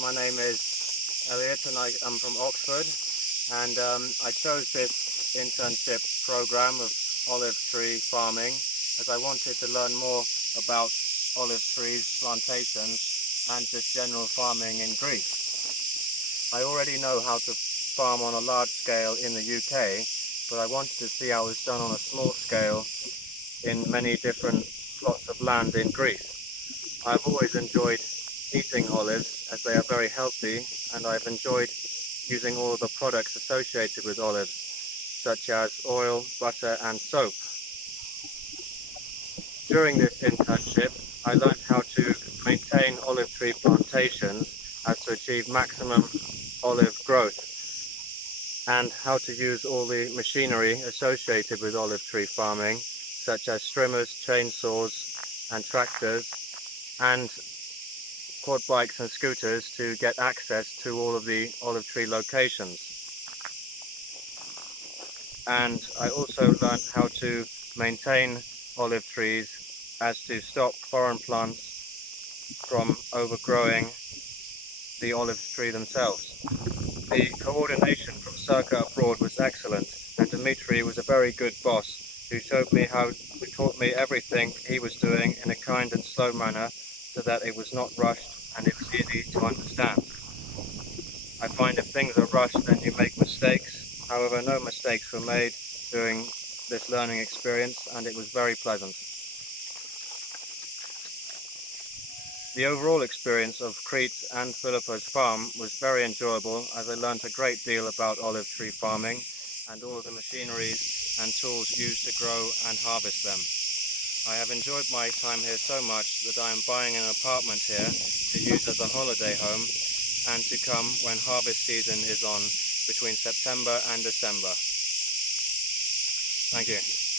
My name is Elliot and I am from Oxford, and I chose this internship program of olive tree farming as I wanted to learn more about olive trees, plantations and just general farming in Greece. I already know how to farm on a large scale in the UK, but I wanted to see how it's done on a small scale in many different plots of land in Greece. I've always enjoyed eating olives as they are very healthy, and I've enjoyed using all of the products associated with olives, such as oil, butter and soap. During this internship, I learned how to maintain olive tree plantations as to achieve maximum olive growth, and how to use all the machinery associated with olive tree farming, such as trimmers, chainsaws and tractors, and quad bikes and scooters to get access to all of the olive tree locations. And I also learned how to maintain olive trees as to stop foreign plants from overgrowing the olive tree themselves. The coordination from Circa Abroad was excellent, and Dimitri was a very good boss who taught me everything he was doing in a kind and slow manner, so that it was not rushed and it was easy to understand. I find if things are rushed then you make mistakes. However, no mistakes were made during this learning experience, and it was very pleasant. The overall experience of Crete and Philippa's farm was very enjoyable, as I learnt a great deal about olive tree farming and all of the machineries and tools used to grow and harvest them. I have enjoyed my time here so much that I am buying an apartment here to use as a holiday home and to come when harvest season is on between September and December. Thank you.